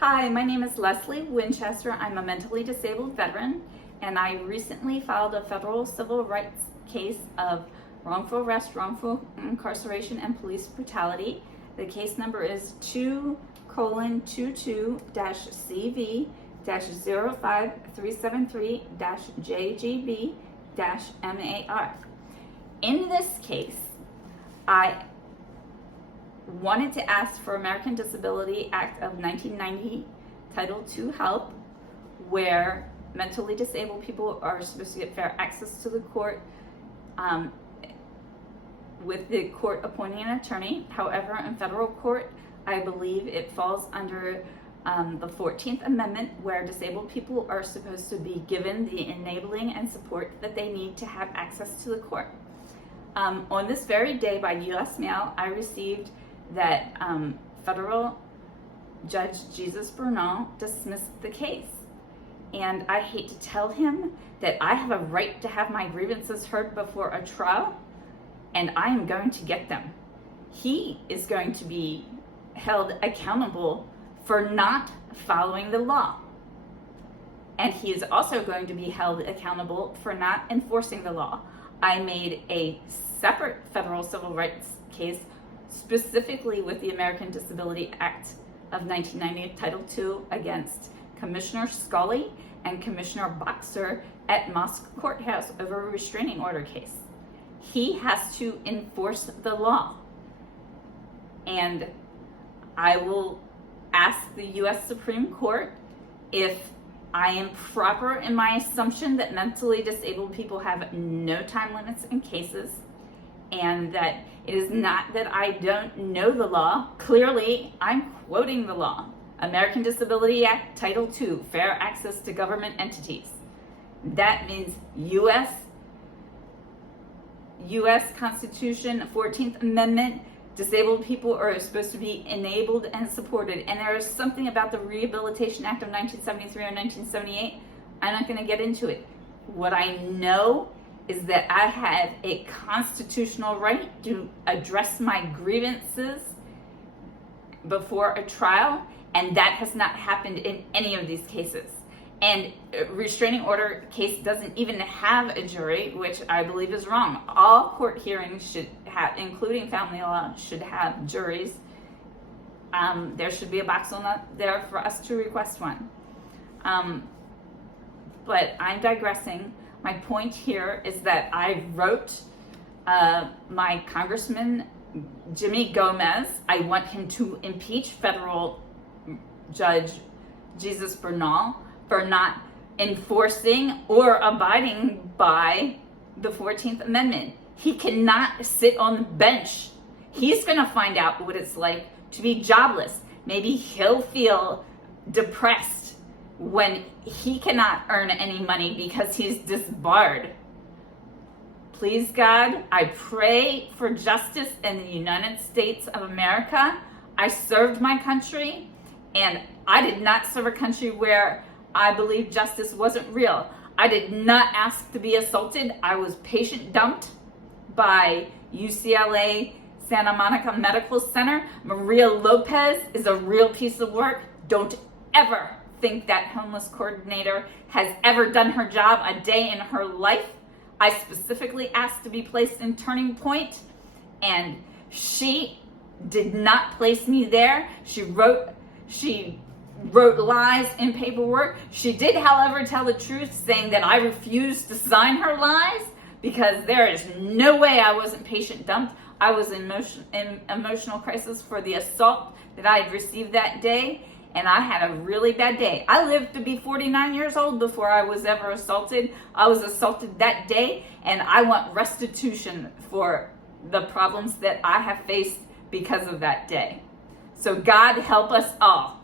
Hi, my name is Leslie Winchester. I'm a mentally disabled veteran, and I recently filed a federal civil rights case of wrongful arrest, wrongful incarceration, and police brutality. The case number is 2:22-CV-05373-JGB-MAR. In this case, I wanted to ask for American Disability Act of 1990 Title II help, where mentally disabled people are supposed to get fair access to the court with the court appointing an attorney. However, in federal court, I believe it falls under the 14th Amendment, where disabled people are supposed to be given the enabling and support that they need to have access to the court. On this very day, by U.S. mail, I received that federal Judge Jesus Bernal dismissed the case. And I hate to tell him that I have a right to have my grievances heard before a trial, and I am going to get them. He is going to be held accountable for not following the law. And he is also going to be held accountable for not enforcing the law. I made a separate federal civil rights case specifically with the American Disability Act of 1990 Title II against Commissioner Scully and Commissioner Boxer at Mosque Courthouse over a restraining order case. He has to enforce the law. And I will ask the U.S. Supreme Court if I am proper in my assumption that mentally disabled people have no time limits in cases, and that it is not that I don't know the law. Clearly, I'm quoting the law. American Disability Act, Title II, fair access to government entities. That means U.S. Constitution, 14th Amendment, disabled people are supposed to be enabled and supported. And there is something about the Rehabilitation Act of 1973 or 1978. I'm not going to get into it. What I know is that I have a constitutional right to address my grievances before a trial, and that has not happened in any of these cases. And a restraining order case doesn't even have a jury, which I believe is wrong. All court hearings should have, including family law, should have juries. There should be a box on there for us to request one. But I'm digressing. My point here is that I wrote my Congressman Jimmy Gomez. I want him to impeach federal Judge Jesus Bernal for not enforcing or abiding by the 14th Amendment. He cannot sit on the bench. He's going to find out what it's like to be jobless. Maybe he'll feel depressed when he cannot earn any money because he's disbarred. Please, God, I pray for justice in the United States of America. I served my country, and I did not serve a country where I believe justice wasn't real. I did not ask to be assaulted. I was patient dumped by UCLA Santa Monica Medical Center. Maria Lopez is a real piece of work. Don't ever think that homeless coordinator has ever done her job a day in her life. I specifically asked to be placed in Turning Point, and she did not place me there. She wrote lies in paperwork. She did, however, tell the truth, saying that I refused to sign her lies, because there is no way I wasn't patient dumped. I was in emotional crisis for the assault that I had received that day, and I had a really bad day. I lived to be 49 years old before I was ever assaulted. I was assaulted that day, and I want restitution for the problems that I have faced because of that day. So God help us all.